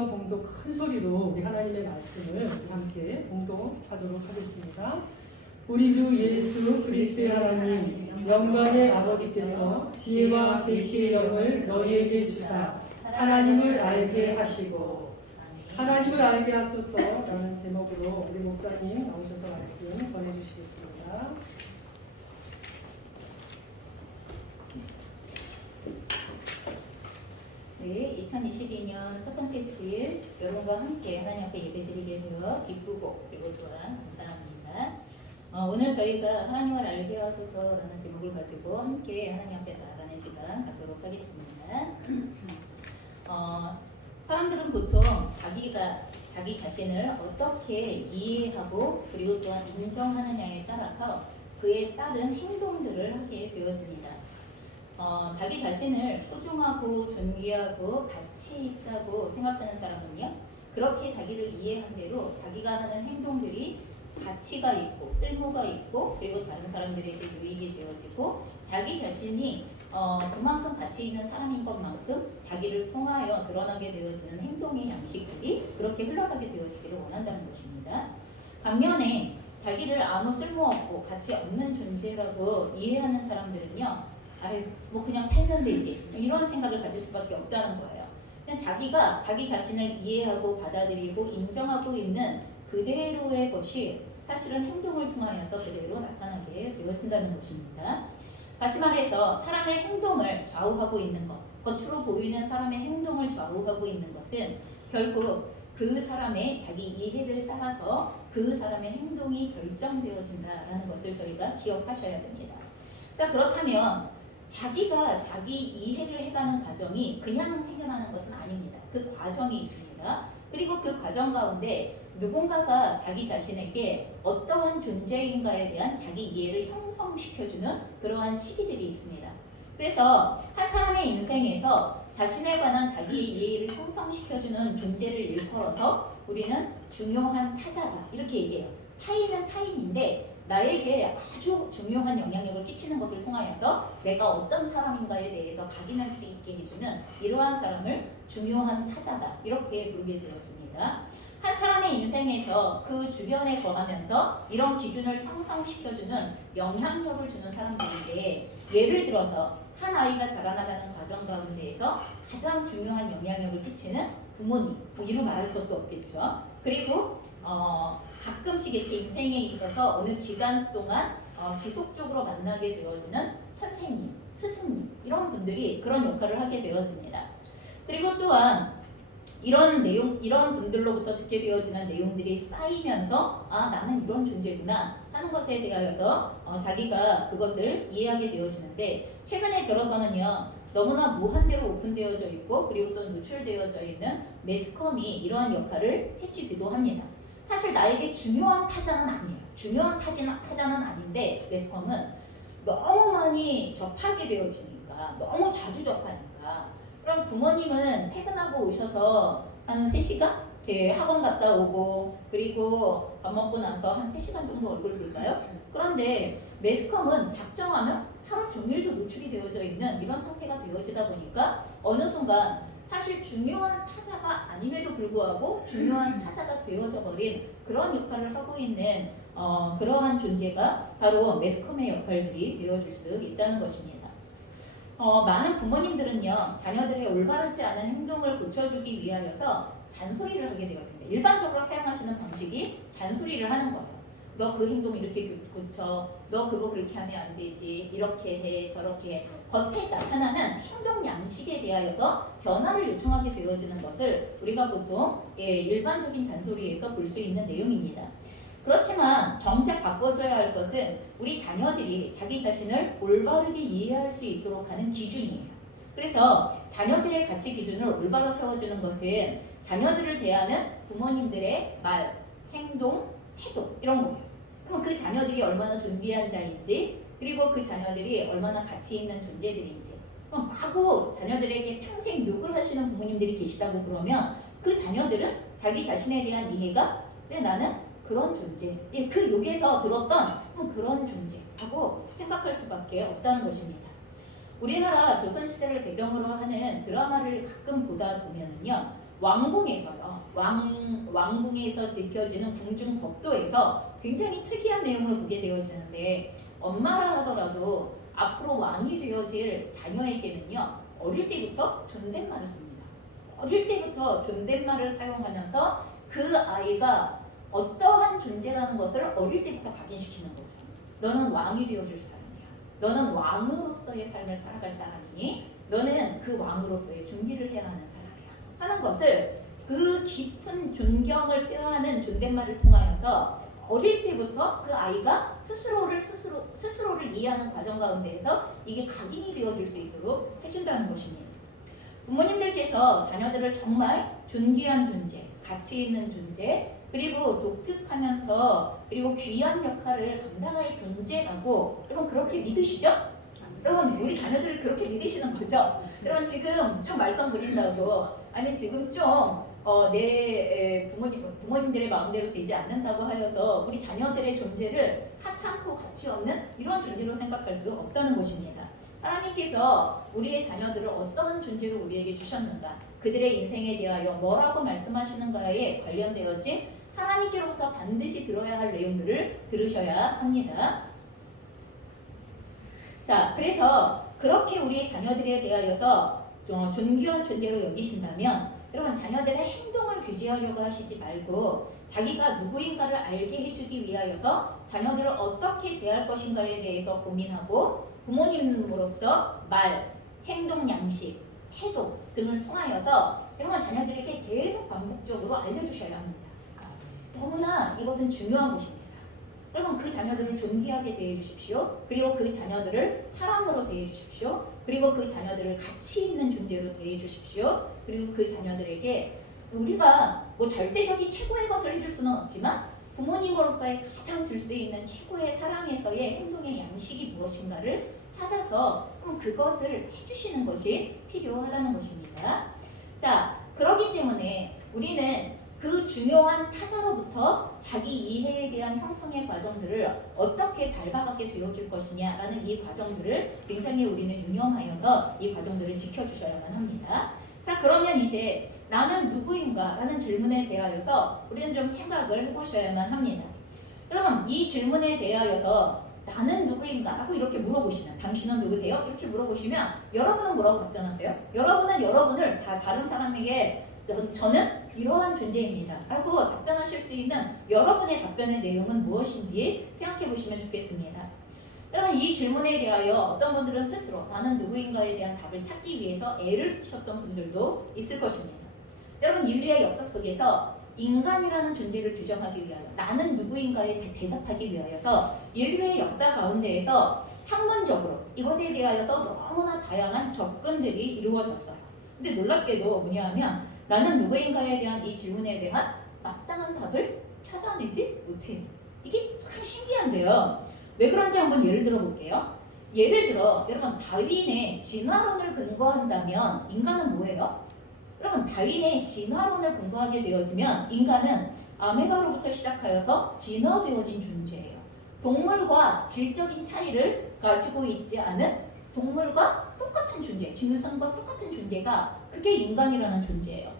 성경 봉독 큰 소리로 우리 하나님의 말씀을 함께 봉독하도록 하겠습니다. 우리 주 예수 그리스도의 하나님 영광의 아버지께서 지혜와 계시의 영을 너희에게 주사 하나님을 알게 하시고 하나님을 알게 하소서라는 제목으로 우리 목사님 나오셔서 말씀 전해주시겠습니다. 네, 2022년 첫 번째 주일 여러분과 함께 하나님 앞에 예배드리게 되어 기쁘고 그리고 또한 감사합니다. 오늘 저희가 하나님을 알게 하소서라는 제목을 가지고 함께 하나님 앞에 나아가는 시간 갖도록 하겠습니다. 사람들은 보통 자기 자신을 어떻게 이해하고 그리고 또한 인정하느냐에 따라서 그에 따른 행동들을 하게 되어집니다. 자기 자신을 소중하고 존귀하고 가치 있다고 생각하는 사람은요, 그렇게 자기를 이해한 대로 자기가 하는 행동들이 가치가 있고 쓸모가 있고 그리고 다른 사람들에게 유익이 되어지고 자기 자신이 그만큼 가치 있는 사람인 것만큼 자기를 통하여 드러나게 되어지는 행동의 양식들이 그렇게 흘러가게 되어지기를 원한다는 것입니다. 반면에 자기를 아무 쓸모없고 가치 없는 존재라고 이해하는 사람들은요, 아유, 뭐 그냥 살면 되지 이런 생각을 가질 수밖에 없다는 거예요. 그냥 자기가 자기 자신을 이해하고 받아들이고 인정하고 있는 그대로의 것이 사실은 행동을 통하여서 그대로 나타나게 되어진다는 것입니다. 다시 말해서 사람의 행동을 좌우하고 있는 것, 겉으로 보이는 사람의 행동을 좌우하고 있는 것은 결국 그 사람의 자기 이해를 따라서 그 사람의 행동이 결정되어진다라는 것을 저희가 기억하셔야 됩니다. 자, 그렇다면 자기가 자기 이해를 해가는 과정이 그냥 생겨나는 것은 아닙니다. 그 과정이 있습니다. 그리고 그 과정 가운데 누군가가 자기 자신에게 어떠한 존재인가에 대한 자기 이해를 형성시켜주는 그러한 시기들이 있습니다. 그래서 한 사람의 인생에서 자신에 관한 자기 이해를 형성시켜주는 존재를 일컬어서 우리는 중요한 타자다 이렇게 얘기해요. 타인은 타인인데 나에게 아주 중요한 영향력을 끼치는 것을 통하여서 내가 어떤 사람인가에 대해서 각인할 수 있게 해주는 이러한 사람을 중요한 타자다 이렇게 부르게 되어집니다. 한 사람의 인생에서 그 주변에 거하면서 이런 기준을 형성시켜주는 영향력을 주는 사람들인데, 예를 들어서 한 아이가 자라나가는 과정 가운데에서 가장 중요한 영향력을 끼치는 부모님, 뭐 이루 말할 것도 없겠죠. 그리고 가끔씩 이렇게 인생에 있어서 어느 기간 동안 지속적으로 만나게 되어지는 선생님, 스승님 이런 분들이 그런 역할을 하게 되어집니다. 그리고 또한 이런 분들로부터 듣게 되어지는 내용들이 쌓이면서 나는 이런 존재구나 하는 것에 대하여서 자기가 그것을 이해하게 되어지는데, 최근에 들어서는요 너무나 무한대로 오픈되어져 있고 그리고 또 노출되어져 있는 매스컴이 이러한 역할을 해주기도 합니다. 사실 나에게 중요한 타자는 아니에요. 중요한 타자는 아닌데 매스컴은 너무 많이 접하게 되어지니까, 너무 자주 접하니까, 그럼 부모님은 퇴근하고 오셔서 한 3시간? 이렇게 학원 갔다 오고 그리고 밥 먹고 나서 한 3시간 정도 얼굴 볼까요? 그런데 매스컴은 작정하면 하루 종일도 노출이 되어져 있는 이런 상태가 되어지다 보니까 어느 순간 사실 중요한 타자가 아님에도 불구하고 중요한 타자가 되어져 버린 그런 역할을 하고 있는 그러한 존재가 바로 매스컴의 역할들이 되어줄 수 있다는 것입니다. 많은 부모님들은요 자녀들의 올바르지 않은 행동을 고쳐주기 위하여서 잔소리를 하게 되거든요. 일반적으로 사용하시는 방식이 잔소리를 하는 거예요. 너 그 행동 이렇게 고쳐, 너 그거 그렇게 하면 안 되지, 이렇게 해 저렇게 해, 겉에 나타나는 행동 양식에 대하여서 변화를 요청하게 되어지는 것을 우리가 보통 일반적인 잔소리에서 볼 수 있는 내용입니다. 그렇지만 정작 바꿔줘야 할 것은 우리 자녀들이 자기 자신을 올바르게 이해할 수 있도록 하는 기준이에요. 그래서 자녀들의 가치 기준을 올바로 세워주는 것은 자녀들을 대하는 부모님들의 말, 행동, 태도 이런 거예요. 그럼 그 자녀들이 얼마나 존귀한 자인지, 그리고 그 자녀들이 얼마나 가치 있는 존재들인지, 그럼 마구 자녀들에게 평생 욕을 하시는 부모님들이 계시다고 그러면 그 자녀들은 자기 자신에 대한 이해가 그래 나는 그런 존재, 그 욕에서 들었던 그런 존재라고 생각할 수밖에 없다는 것입니다. 우리나라 조선시대를 배경으로 하는 드라마를 가끔 보다 보면요 왕궁에서요. 왕궁에서 지켜지는 궁중 법도에서 굉장히 특이한 내용을 보게 되어지는데 엄마라 하더라도 앞으로 왕이 되어질 자녀에게는요. 어릴 때부터 존댓말을 씁니다. 어릴 때부터 존댓말을 사용하면서 그 아이가 어떠한 존재라는 것을 어릴 때부터 각인시키는 거죠. 너는 왕이 되어줄 사람이야. 너는 왕으로서의 삶을 살아갈 사람이니 너는 그 왕으로서의 준비를 해야 하는 사람이야. 하는 것을 그 깊은 존경을 표현하는 존댓말을 통하여서 어릴 때부터 그 아이가 스스로를 이해하는 과정 가운데에서 이게 각인이 되어질 수 있도록 해준다는 것입니다. 부모님들께서 자녀들을 정말 존귀한 존재, 가치 있는 존재, 그리고 독특하면서 그리고 귀한 역할을 감당할 존재라고 여러분 그렇게 믿으시죠? 여러분 우리 자녀들을 그렇게 믿으시는 거죠? 여러분 지금 좀 말썽부린다고 아니면 지금 좀 내 부모님들의 마음대로 되지 않는다고 하여서 우리 자녀들의 존재를 하찮고 가치 없는 이런 존재로 생각할 수 없다는 것입니다. 하나님께서 우리의 자녀들을 어떤 존재로 우리에게 주셨는가, 그들의 인생에 대하여 뭐라고 말씀하시는가에 관련되어진 하나님께로부터 반드시 들어야 할 내용들을 들으셔야 합니다. 자, 그래서 그렇게 우리의 자녀들에 대하여서 존귀한 존재로 여기신다면 여러분 자녀들의 행동을 규제하려고 하시지 말고 자기가 누구인가를 알게 해주기 위하여서 자녀들을 어떻게 대할 것인가에 대해서 고민하고 부모님으로서 말, 행동 양식, 태도 등을 통하여서 여러분 자녀들에게 계속 반복적으로 알려주셔야 합니다. 너무나 이것은 중요한 것입니다. 여러분 그 자녀들을 존귀하게 대해 주십시오. 그리고 그 자녀들을 사랑으로 대해 주십시오. 그리고 그 자녀들을 가치 있는 존재로 대해 주십시오. 그리고 그 자녀들에게 우리가 뭐 절대적인 최고의 것을 해줄 수는 없지만 부모님으로서의 가장 줄 수 있는 최고의 사랑에서의 행동의 양식이 무엇인가를 찾아서 그것을 해주시는 것이 필요하다는 것입니다. 자, 그렇기 때문에 우리는 그 중요한 타자로부터 자기 이해에 대한 형성의 과정들을 어떻게 밟아가게 되어줄 것이냐라는 이 과정들을 굉장히 우리는 유념하여서 이 과정들을 지켜주셔야만 합니다. 자, 그러면 이제 나는 누구인가 라는 질문에 대하여서 우리는 좀 생각을 해보셔야만 합니다. 여러분 이 질문에 대하여서 나는 누구인가 라고 이렇게 물어보시면 당신은 누구세요? 이렇게 물어보시면 여러분은 뭐라고 답변하세요? 여러분은 여러분을 다 다른 사람에게 저는 이러한 존재입니다 라고 답변하실 수 있는 여러분의 답변의 내용은 무엇인지 생각해 보시면 좋겠습니다. 여러분 이 질문에 대하여 어떤 분들은 스스로 나는 누구인가에 대한 답을 찾기 위해서 애를 쓰셨던 분들도 있을 것입니다. 여러분 인류의 역사 속에서 인간이라는 존재를 규정하기 위하여 나는 누구인가에 대답하기 위하여서 인류의 역사 가운데에서 학문적으로 이것에 대하여서 너무나 다양한 접근들이 이루어졌어요. 근데 놀랍게도 뭐냐하면 나는 누구인가에 대한 이 질문에 대한 마땅한 답을 찾아내지 못해요. 이게 참 신기한데요. 왜 그런지 한번 예를 들어 볼게요. 예를 들어 여러분 다윈의 진화론을 근거한다면 인간은 뭐예요? 여러분 다윈의 진화론을 근거하게 되어지면 인간은 아메바로부터 시작하여서 진화되어진 존재예요. 동물과 질적인 차이를 가지고 있지 않은 동물과 똑같은 존재, 짐승과 똑같은 존재가 그게 인간이라는 존재예요.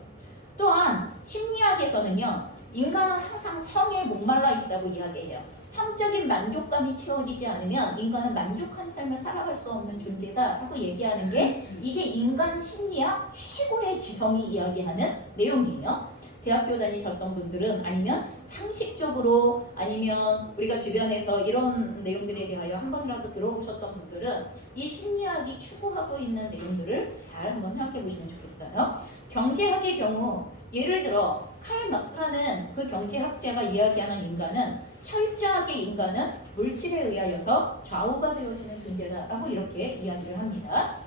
또한 심리학에서는요. 인간은 항상 성에 목말라 있다고 이야기해요. 성적인 만족감이 채워지지 않으면 인간은 만족한 삶을 살아갈 수 없는 존재다라고 얘기하는 게 이게 인간 심리학 최고의 지성이 이야기하는 내용이에요. 대학교 다니셨던 분들은 아니면 상식적으로 아니면 우리가 주변에서 이런 내용들에 대하여 한 번이라도 들어보셨던 분들은 이 심리학이 추구하고 있는 내용들을 잘 한번 생각해 보시면 좋겠어요. 경제학의 경우 예를 들어 칼 막스라는 그 경제학자가 이야기하는 인간은 철저하게 인간은 물질에 의하여서 좌우가 되어지는 존재다라고 이렇게 이야기를 합니다.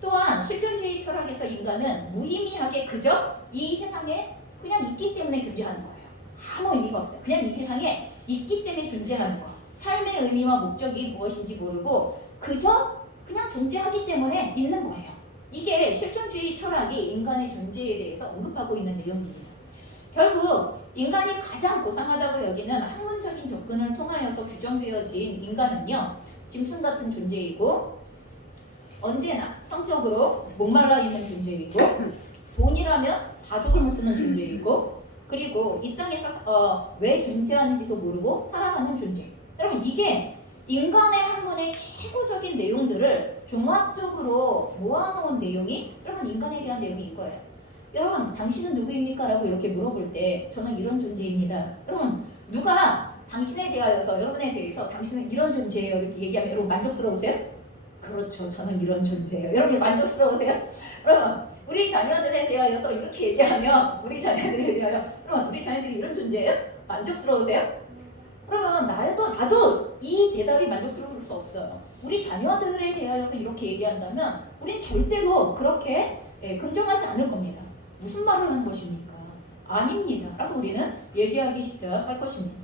또한 실존주의 철학에서 인간은 무의미하게 그저 이 세상에 그냥 있기 때문에 존재하는 거예요. 아무 의미가 없어요. 그냥 이 세상에 있기 때문에 존재하는 거예요. 삶의 의미와 목적이 무엇인지 모르고 그저 그냥 존재하기 때문에 있는 거예요. 이게 실존주의 철학이 인간의 존재에 대해서 언급하고 있는 내용입니다. 결국 인간이 가장 고상하다고 여기는 학문적인 접근을 통하여서 규정되어진 인간은요. 짐승 같은 존재이고 언제나 성적으로 목말라 있는 존재이고 돈이라면 사족을 못 쓰는 존재이고, 그리고 이 땅에서 왜 존재하는지도 모르고 살아가는 존재. 여러분, 이게 인간의 학문의 최고적인 내용들을 종합적으로 모아놓은 내용이, 여러분, 인간에 대한 내용이 이거예요. 여러분, 당신은 누구입니까? 라고 이렇게 물어볼 때 저는 이런 존재입니다. 여러분, 누가 당신에 대하여서, 여러분에 대해서 당신은 이런 존재예요 이렇게 얘기하면 여러분 만족스러우세요? 그렇죠, 저는 이런 존재예요. 여러분 만족스러우세요? 여러분, 우리 자녀들에 대하여서 이렇게 얘기하면, 우리 자녀들에 대하여, 여러분, 우리 자녀들이 이런 존재예요? 만족스러우세요? 그러면 나도 이 대답이 만족스러울 수 없어요. 우리 자녀들에 대하여서 이렇게 얘기한다면 우린 절대로 그렇게 긍정하지 않을 겁니다. 무슨 말을 하는 것입니까? 아닙니다. 라고 우리는 얘기하기 시작할 것입니다.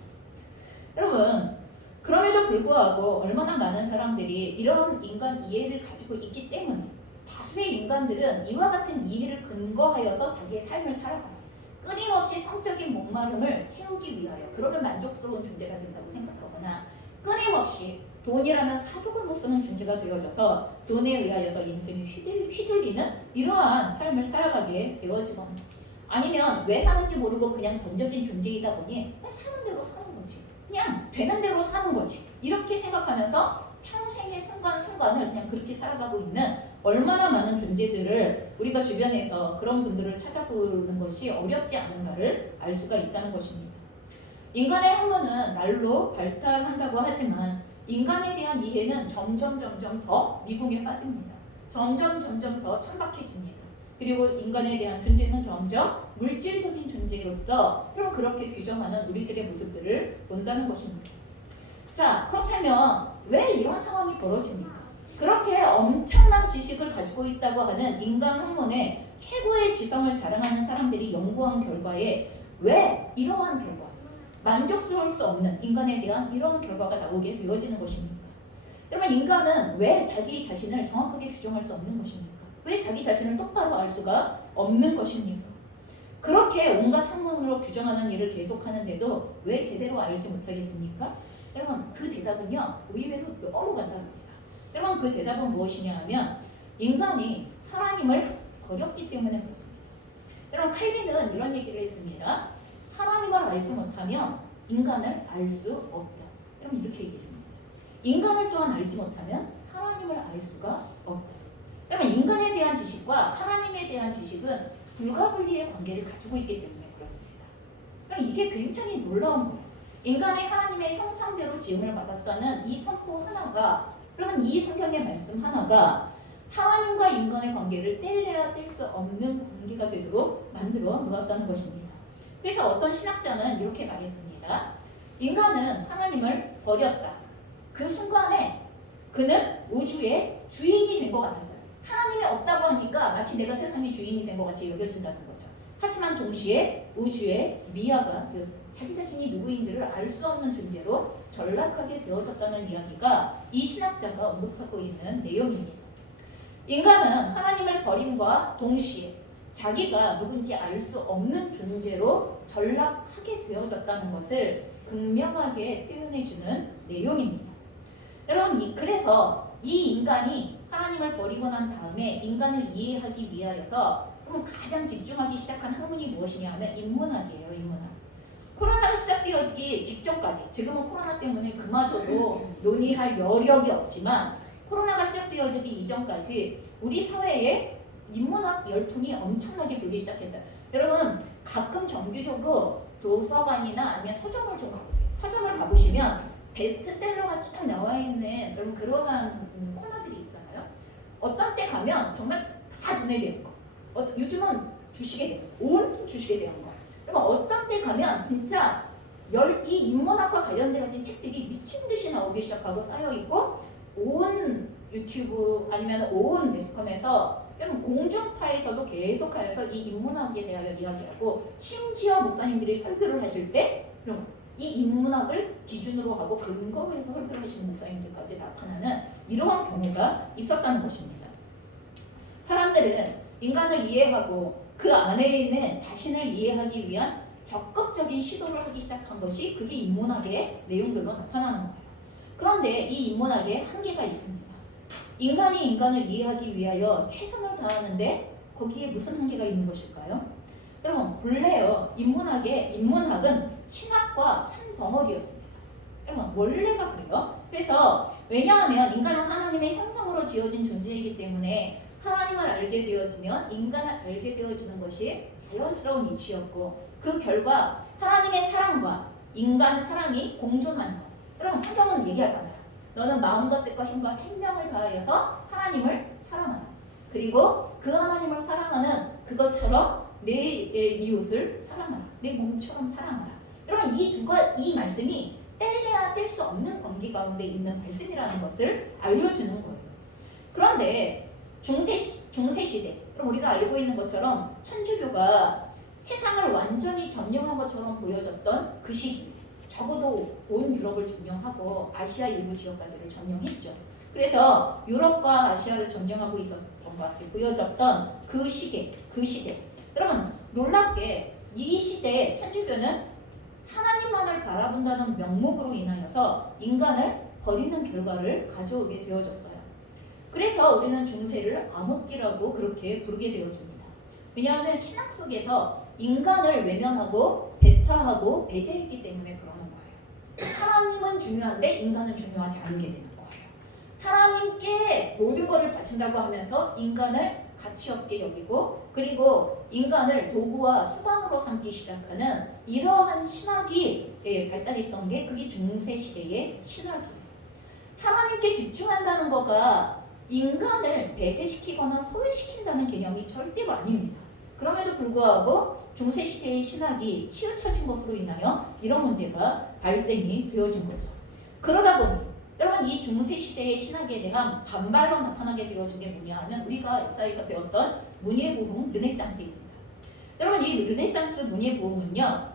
여러분, 그럼에도 불구하고 얼마나 많은 사람들이 이런 인간 이해를 가지고 있기 때문에 다수의 인간들은 이와 같은 이해를 근거하여서 자기의 삶을 살아가요. 끊임없이 성적인 목마름을 채우기 위하여, 그러면 만족스러운 존재가 된다고 생각하거나, 끊임없이 돈이라는 사족을 못 쓰는 존재가 되어져서 돈에 의하여서 인생이 휘둘리는 이러한 삶을 살아가게 되어지거나, 아니면 왜 사는지 모르고 그냥 던져진 존재이다 보니 그냥 사는 대로 사는 거지, 그냥 되는 대로 사는 거지, 이렇게 생각하면서 평생의 순간순간을 그냥 그렇게 살아가고 있는 얼마나 많은 존재들을 우리가 주변에서 그런 분들을 찾아보는 것이 어렵지 않은가를 알 수가 있다는 것입니다. 인간의 학문은 날로 발달한다고 하지만 인간에 대한 이해는 점점 더 미궁에 빠집니다. 점점 더 천박해집니다. 그리고 인간에 대한 존재는 점점 물질적인 존재로서 그렇게 규정하는 우리들의 모습들을 본다는 것입니다. 자, 그렇다면 왜 이런 상황이 벌어집니까? 그렇게 엄청난 지식을 가지고 있다고 하는 인간 학문의 최고의 지성을 자랑하는 사람들이 연구한 결과에 왜 이러한 결과, 만족스러울 수 없는 인간에 대한 이러한 결과가 나오게 되어지는 것입니까? 여러분, 인간은 왜 자기 자신을 정확하게 규정할 수 없는 것입니까? 왜 자기 자신을 똑바로 알 수가 없는 것입니까? 그렇게 온갖 학문으로 규정하는 일을 계속하는데도 왜 제대로 알지 못하겠습니까? 여러분, 그 대답은요, 의외로 너무 간단합니다. 여러분, 그 대답은 무엇이냐 하면 인간이 하나님을 버렸기 때문에 그렇습니다. 여러분, 칼빈은 이런 얘기를 했습니다. 하나님을 알지 못하면 인간을 알 수 없다. 여러분, 이렇게 얘기했습니다. 인간을 또한 알지 못하면 하나님을 알 수가 없다. 여러분, 인간에 대한 지식과 하나님에 대한 지식은 불가분리의 관계를 가지고 있기 때문에 그렇습니다. 여러분, 이게 굉장히 놀라운 거예요. 인간이 하나님의 형상대로 지음을 받았다는 이 선포 하나가, 그러면 이 성경의 말씀 하나가 하나님과 인간의 관계를 뗄래야 뗄 수 없는 관계가 되도록 만들어 놓았다는 것입니다. 그래서 어떤 신학자는 이렇게 말했습니다. 인간은 하나님을 버렸다. 그 순간에 그는 우주의 주인이 된 것 같았어요. 하나님이 없다고 하니까 마치 내가 세상의 주인이 된 것 같이 여겨진다는 거죠. 하지만 동시에 우주의 미아가 자기 자신이 누구인지를 알 수 없는 존재로 전락하게 되어졌다는 이야기가 이 신학자가 언급하고 있는 내용입니다. 인간은 하나님을 버림과 동시에 자기가 누군지 알 수 없는 존재로 전락하게 되어졌다는 것을 극명하게 표현해주는 내용입니다. 여러분, 그래서 이 인간이 하나님을 버리고 난 다음에 인간을 이해하기 위하여서 그럼 가장 집중하기 시작한 학문이 무엇이냐 하면 인문학이에요. 인문학. 코로나가 시작되어지기 직전까지, 지금은 코로나 때문에 그마저도 논의할 여력이 없지만 코로나가 시작되어지기 이전까지 우리 사회에 인문학 열풍이 엄청나게 불기 시작했어요. 여러분, 가끔 정기적으로 도서관이나 아니면 서점을 좀 가보세요. 서점을 가보시면 베스트셀러가 쭉 나와 있는 그러한 코너들이 있잖아요. 어떤 때 가면 정말 다 눈에 되는 거. 요즘은 주식에 대한 거, 온통 주식에 대한 거. 그러면 어떤 때 가면 진짜 이 인문학과 관련된 가진 책들이 미친 듯이 나오기 시작하고 쌓여 있고, 온 유튜브 아니면 온 매스컴에서 여러분 공중파에서도 계속하여서 이 인문학에 대하여 이야기하고, 심지어 목사님들이 설교를 하실 때 여러분 이 인문학을 기준으로 하고 근거로 해서 설교를 하시는 목사님들까지 나타나는 이러한 경우가 있었다는 것입니다. 사람들은 인간을 이해하고 그 안에 있는 자신을 이해하기 위한 적극적인 시도를 하기 시작한 것이 그게 인문학의 내용들로 나타나는 거예요. 그런데 이 인문학에 한계가 있습니다. 인간이 인간을 이해하기 위하여 최선을 다하는데 거기에 무슨 한계가 있는 것일까요? 여러분 본래요 인문학은 신학과 한 덩어리였습니다. 여러분 원래가 그래요. 그래서 왜냐하면 인간은 하나님의 형상으로 지어진 존재이기 때문에 하나님을 알게 되어지면 인간을 알게 되어지는 것이 자연스러운 이치였고 그 결과 하나님의 사랑과 인간 사랑이 공존하는 것. 여러분 성경은 얘기하잖아요. 너는 마음과 뜻과 힘과 생명을 다하여서 하나님을 사랑하라. 그리고 그 하나님을 사랑하는 그것처럼 내 이웃을 사랑하라. 내 몸처럼 사랑하라. 여러분 이 말씀이 뗄래야 뗄 수 없는 관계 가운데 있는 말씀이라는 것을 알려주는 거예요. 그런데 중세시대 그럼 우리가 알고 있는 것처럼 천주교가 세상을 완전히 점령한 것처럼 보여졌던 그 시기 적어도 온 유럽을 점령하고 아시아 일부 지역까지를 점령했죠. 그래서 유럽과 아시아를 점령하고 있었던 것 같이 보여졌던 그 시대 여러분 놀랍게 이 시대에 천주교는 하나님만을 바라본다는 명목으로 인하여서 인간을 버리는 결과를 가져오게 되어졌어요. 그래서 우리는 중세를 암흑기라고 그렇게 부르게 되었습니다. 왜냐하면 신학 속에서 인간을 외면하고 배타하고 배제했기 때문에 그러는 거예요. 하나님은 중요한데 인간은 중요하지 않게 되는 거예요. 하나님께 모든 것을 바친다고 하면서 인간을 가치 없게 여기고 그리고 인간을 도구와 수단으로 삼기 시작하는 이러한 신학이 발달했던 게 그게 중세시대의 신학이에요. 하나님께 집중한다는 거가 인간을 배제시키거나 소외시킨다는 개념이 절대로 아닙니다. 그럼에도 불구하고 중세시대의 신학이 치우쳐진 것으로 인하여 이런 문제가 발생이 되어진 거죠. 그러다 보니 여러분 이 중세시대의 신학에 대한 반발로 나타나게 되어진 게 뭐냐 하면 우리가 역사에서 배웠던 문예부흥 르네상스입니다. 여러분 이 르네상스 문예부흥은요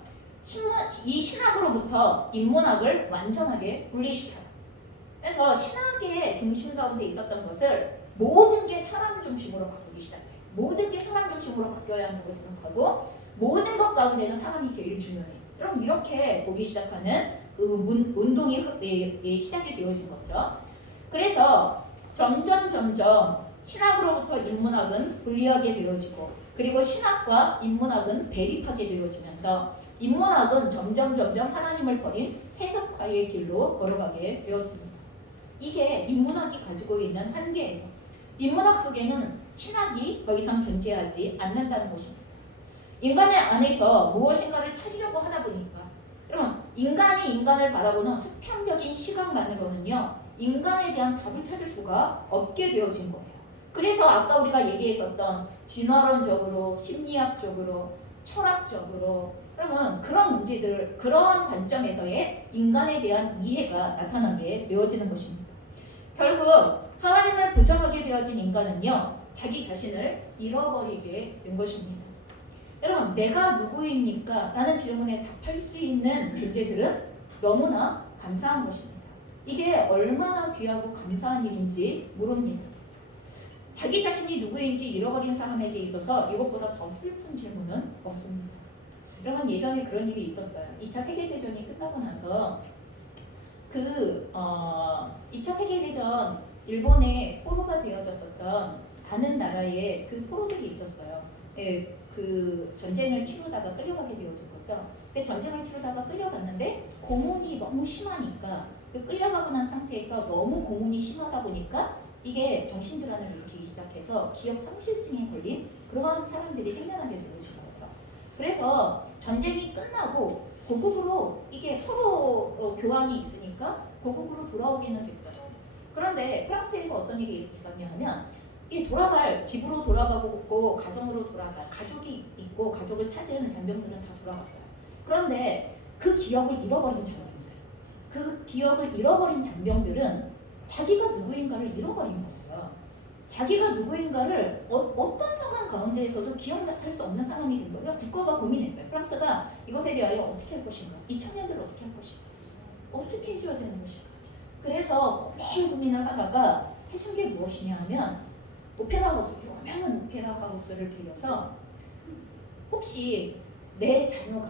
이 신학으로부터 인문학을 완전하게 분리시켜요. 그래서 신학의 중심 가운데 있었던 것을 모든 게 사람 중심으로 바꾸기 시작해요. 모든 게 사람 중심으로 바뀌어야 한다고 생각하고 모든 것 가운데는 사람이 제일 중요해요. 그럼 이렇게 보기 시작하는 그 운동이 시작이 되어진 거죠. 그래서 점점 신학으로부터 인문학은 분리하게 되어지고 그리고 신학과 인문학은 대립하게 되어지면서 인문학은 점점 하나님을 버린 세속화의 길로 걸어가게 되었습니다. 이게 인문학이 가지고 있는 한계예요. 인문학 속에는 신학이 더 이상 존재하지 않는다는 것입니다. 인간의 안에서 무엇인가를 찾으려고 하다 보니까 여러분 인간이 인간을 바라보는 수평적인 시각만으로는요 인간에 대한 답을 찾을 수가 없게 되어진 거예요. 그래서 아까 우리가 얘기했었던 진화론적으로 심리학적으로 철학적으로 그러면 그런 문제들 그런 관점에서의 인간에 대한 이해가 나타나게 되어지는 것입니다. 결국 하나님을 부정하게 되어진 인간은요 자기 자신을 잃어버리게 된 것입니다. 여러분 내가 누구입니까? 라는 질문에 답할 수 있는 존재들은 너무나 감사한 것입니다. 이게 얼마나 귀하고 감사한 일인지 모릅니다. 자기 자신이 누구인지 잃어버린 사람에게 있어서 이것보다 더 슬픈 질문은 없습니다. 여러분 예전에 그런 일이 있었어요. 2차 세계대전이 끝나고 나서 2차 세계대전 일본에 포로가 되어졌었던 다른 나라에 그 포로들이 있었어요. 네, 그 전쟁을 치르다가 끌려가게 되어진 거죠. 근데 전쟁을 치르다가 끌려갔는데 고문이 너무 심하니까 그 끌려가고 난 상태에서 너무 고문이 심하다 보니까 이게 정신질환을 일으키기 시작해서 기억 상실증에 걸린 그러한 사람들이 생겨나게 되어진 거예요. 그래서 전쟁이 끝나고 고국으로 이게 포로 교환이 있으니까 고국으로 돌아오기는 됐어요. 그런데 프랑스에서 어떤 일이 있었냐 하면 이 집으로 돌아가고 가정으로 돌아갈 가족이 있고 가족을 찾은 장병들은 다 돌아갔어요. 그런데 그 기억을 잃어버린 장병들은 자기가 누구인가를 잃어버린 거예요. 자기가 누구인가를 어떤 상황 가운데에서도 기억할 수 없는 상황이 된 거예요. 국가가 고민했어요. 프랑스가 이것에 대하여 어떻게 할 것인가, 이 청년들을 어떻게 할 것인가, 어떻게 해줘야 되는 것인가. 그래서 고민을 하다가 해준 게 무엇이냐 하면 오페라하우스, 유명한 오페라하우스를 빌려서 혹시 내 자녀가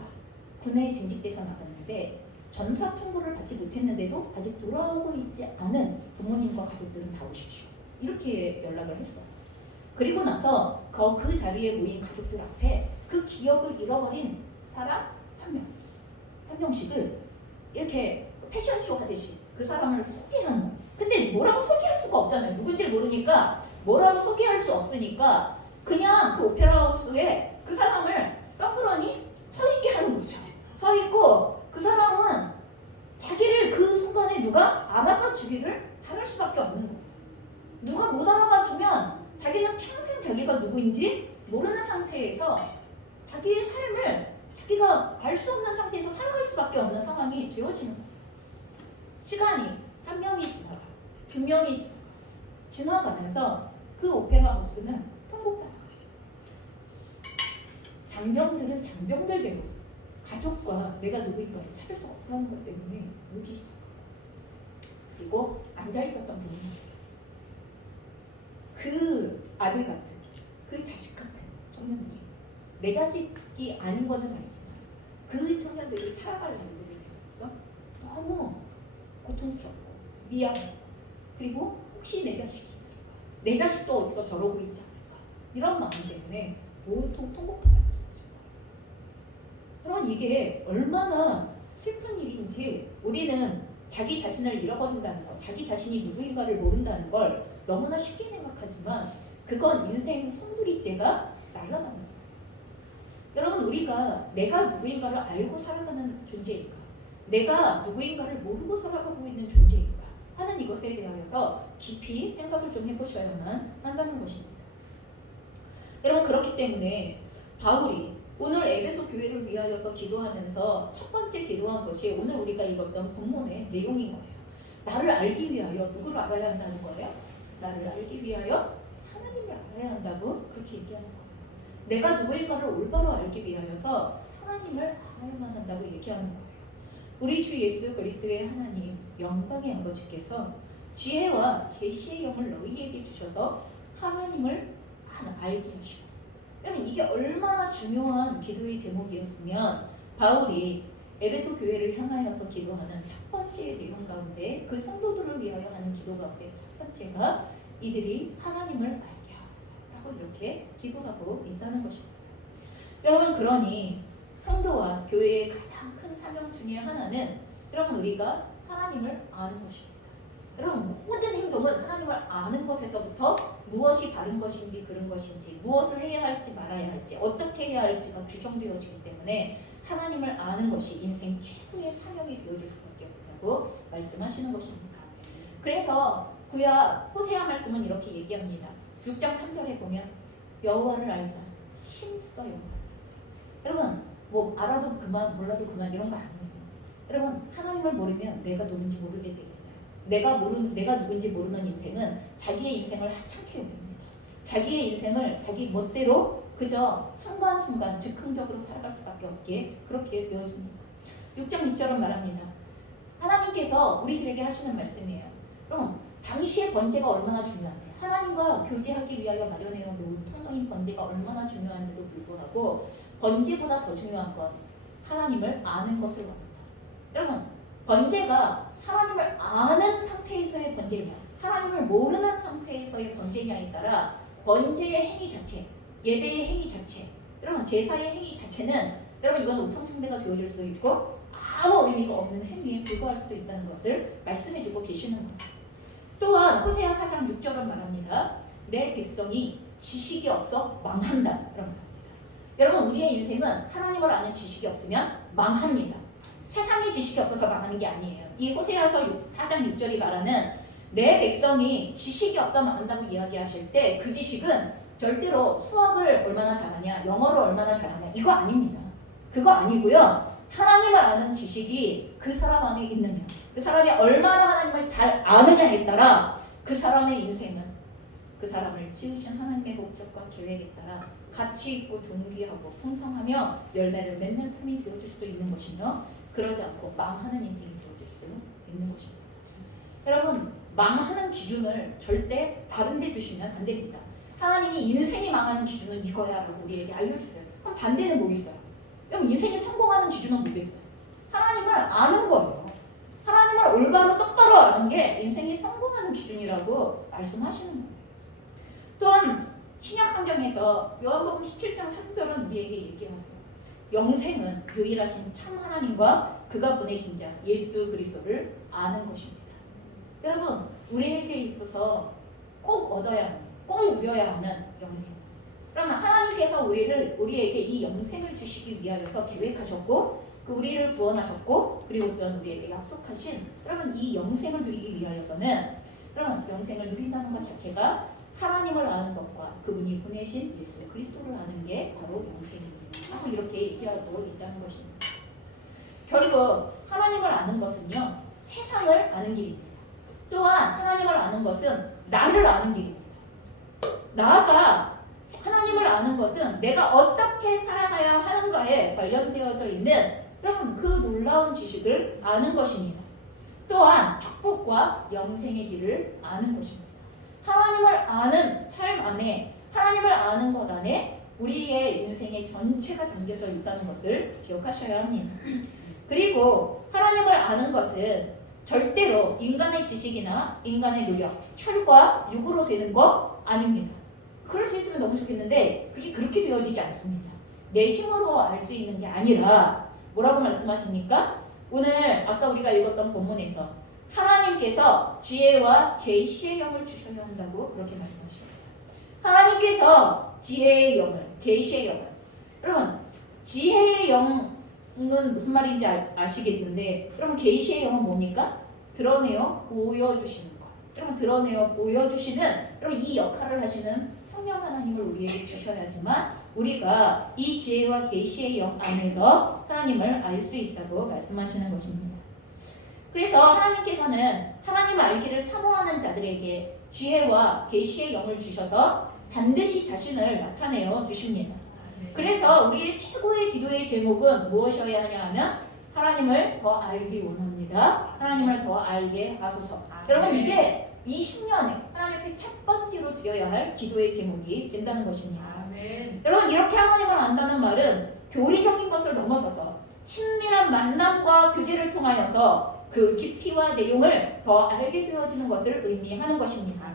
군에 징집돼서 나갔는데 전사 통보를 받지 못했는데도 아직 돌아오고 있지 않은 부모님과 가족들은 다 오십시오. 이렇게 연락을 했어요. 그리고 나서 그 자리에 모인 가족들 앞에 그 기억을 잃어버린 사람 한 명씩을 이렇게 패션쇼 하듯이 그 사람을 소개하는 거예요. 근데 뭐라고 소개할 수가 없잖아요. 누군지 모르니까 뭐라고 소개할 수 없으니까 그냥 그 오페라 하우스에 그 사람을 덩그러니 서 있게 하는 거죠. 서 있고 그 사람은 자기를 그 순간에 누가 알아봐 주기를 바랄 수밖에 없는 거예요. 누가 못 알아봐 주면 자기는 평생 자기가 누구인지 모르는 상태에서 자기의 삶을 자기가 알 수 없는 상태에서 살아갈 수밖에 없는 상황이 되어지는 거예요. 시간이 한 명이 지나가, 두 명이 지나가면서 그 오페라 하우스는 통곡받아요. 장병들은 장병들대로 가족과 내가 누구인가를 찾을 수 없다는 것 때문에 여기 있어. 그리고 앉아있었던 분이 그 아들 같은, 그 자식 같은 청년들이 내 자식이 아닌 것은 알지만 그 청년들이 살아갈 날들에 대해서 너무 고통스럽고 미안하고 그리고 혹시 내 자식이 있을까? 내 자식도 어디서 저러고 있지 않을까? 이런 마음 때문에 온통 통곡하는 거죠. 그럼 이게 얼마나 슬픈 일인지 우리는 자기 자신을 잃어버린다는 것, 자기 자신이 누구인가를 모른다는 걸 너무나 쉽게 생각하지만 그건 인생 송두리째가 날아가는 거예요. 여러분 우리가 내가 누구인가를 알고 살아가는 존재인가? 내가 누구인가를 모르고 살아가고 있는 존재인가? 하는 이것에 대하여서 깊이 생각을 좀 해보셔야만 한다는 것입니다. 여러분 그렇기 때문에 바울이 오늘 에베소 교회를 위하여서 기도하면서 첫 번째 기도한 것이 오늘 우리가 읽었던 본문의 내용인 거예요. 나를 알기 위하여 누구를 알아야 한다는 거예요? 나를 알기 위하여 하나님을 알아야 한다고 그렇게 얘기하는 거예요. 내가 누구인가를 올바로 알기 위하여서 하나님을 알아야만 한다고 얘기하는 거예요. 우리 주 예수 그리스도의 하나님 영광의 아버지께서 지혜와 계시의 영을 너희에게 주셔서 하나님을 알게 하시고 여러분 이게 얼마나 중요한 기도의 제목이었으면 바울이 에베소 교회를 향하여서 기도하는 첫 번째 내용 가운데 그 성도들을 위하여 하는 기도 가운데 첫 번째가 이들이 하나님을 알게 하소서라고 이렇게 기도하고 있다는 것입니다. 여러분 그러니 성도와 교회의 가장 큰 사명 중에 하나는 여러분 우리가 하나님을 아는 것입니다. 여러분 모든 행동은 하나님을 아는 것에서부터 무엇이 바른 것인지 그른 것인지 무엇을 해야 할지 말아야 할지 어떻게 해야 할지가 규정되어지기 때문에 하나님을 아는 것이 인생 최고의 사명이 되어질 수밖에 없다고 말씀하시는 것입니다. 그래서 구약 호세아 말씀은 이렇게 얘기합니다. 6장 3절에 보면 여호와를 알자 힘써 여호와를 알자. 여러분 뭐 알아도 그만 몰라도 그만 이런 거 아니에요. 여러분 하나님을 모르면 내가 누군지 모르게 돼 있어요. 내가 누군지 모르는 인생은 자기의 인생을 하찮게 여깁니다. 자기의 인생을 자기 멋대로 그저 순간순간 즉흥적으로 살아갈 수밖에 없게 그렇게 되었습니다. 6장 6절은 말합니다. 하나님께서 우리들에게 하시는 말씀이에요. 그럼 당시의 번제가 얼마나 중요한데 하나님과 교제하기 위하여 마련해 놓은 통로인 번제가 얼마나 중요한데도 불구하고 번제보다 더 중요한 건 하나님을 아는 것을 원한다. 여러분 번제가 하나님을 아는 상태에서의 번제냐 하나님을 모르는 상태에서의 번제냐에 따라 번제의 행위 자체 예배의 행위 자체 여러분 제사의 행위 자체는 여러분 이건 우상숭배가 되어질 수도 있고 아무 의미가 없는 행위에 불과할 수도 있다는 것을 말씀해주고 계시는 겁니다. 또한 호세아 4장 6절은 말합니다. 내 백성이 지식이 없어 망한다 라고 말합니다. 여러분 우리의 인생은 하나님을 아는 지식이 없으면 망합니다. 세상의 지식이 없어서 망하는 게 아니에요. 이 호세아서 4장 6절이 말하는 내 백성이 지식이 없어 망한다고 이야기하실 때 그 지식은 절대로 수학을 얼마나 잘하냐 영어를 얼마나 잘하냐 이거 아닙니다. 그거 아니고요. 하나님을 아는 지식이 그 사람 안에 있느냐 그 사람이 얼마나 하나님을 잘 아느냐에 따라 그 사람의 인생은 그 사람을 지으신 하나님의 목적과 계획에 따라 가치 있고 존귀하고 풍성하며 열매를 맺는 삶이 되어질 수도 있는 것이며 그러지 않고 망하는 인생이 되어질 수 있는 것입니다. 여러분 망하는 기준을 절대 다른 데 두시면 안 됩니다. 하나님이 인생이 망하는 기준은 이거야 라고 우리에게 알려주세요. 그럼 반대는 뭐겠어요? 그럼 인생이 성공하는 기준은 뭐겠어요? 하나님을 아는 거예요. 하나님을 올바로 똑바로 아는 게 인생이 성공하는 기준이라고 말씀하시는 거예요. 또한 신약 성경에서 요한복음 17장 3절은 우리에게 얘기하세요. 영생은 유일하신 참 하나님과 그가 보내신 자 예수 그리스도를 아는 것입니다. 여러분, 우리에게 있어서 꼭 얻어야 하는, 꼭 누려야 하는 영생. 그러면 하나님께서 우리에게 이 영생을 주시기 위하여서 계획하셨고, 그 우리를 구원하셨고, 그리고 또한 우리에게 약속하신, 여러분 이 영생을 누리기 위하여서는, 여러분 영생을 누린다는 것 자체가 하나님을 아는 것과 그분이 보내신 예수 그리스도를 아는 게 바로 영생입니다. 하고 이렇게 얘기하고 있다는 것입니다. 결국 하나님을 아는 것은요, 세상을 아는 길입니다. 또한 하나님을 아는 것은 나를 아는 길입니다. 나아가 하나님을 아는 것은 내가 어떻게 살아가야 하는가에 관련되어져 있는 여러분 그 놀라운 지식을 아는 것입니다. 또한 축복과 영생의 길을 아는 것입니다. 하나님을 아는 삶 안에, 하나님을 아는 것 안에 우리의 인생의 전체가 담겨져 있다는 것을 기억하셔야 합니다. 그리고 하나님을 아는 것은 절대로 인간의 지식이나 인간의 노력, 혈과 육으로 되는 거 아닙니다. 그럴 수 있으면 너무 좋겠는데 그게 그렇게 되어지지 않습니다. 내 힘으로 알 수 있는 게 아니라 뭐라고 말씀하십니까? 오늘 아까 우리가 읽었던 본문에서 하나님께서 지혜와 계시의 영을 주셔야 한다고 그렇게 말씀하십니다. 하나님께서 지혜의 영을, 계시의 영을, 여러분 지혜의 영은 무슨 말인지 아시겠는데, 여러분 계시의 영은 뭡니까? 드러내어 보여주시는 것. 여러분 드러내어 보여주시는, 여러분 이 역할을 하시는 성령 하나님을 우리에게 주셔야지만 우리가 이 지혜와 계시의 영 안에서 하나님을 알 수 있다고 말씀하시는 것입니다. 그래서 하나님께서는 하나님 알기를 사모하는 자들에게 지혜와 계시의 영을 주셔서 반드시 자신을 나타내어 주십니다. 그래서 우리의 최고의 기도의 제목은 무엇이어야 하냐 하면 하나님을 더 알기 원합니다. 하나님을 더 알게 하소서. 여러분 이게 20년에 하나님 앞에 첫 번째로 드려야 할 기도의 제목이 된다는 것입니다. 여러분 이렇게 하나님을 안다는 말은 교리적인 것을 넘어서서 친밀한 만남과 교제를 통하여서 그 깊이와 내용을 더 알게 되어지는 것을 의미하는 것입니다.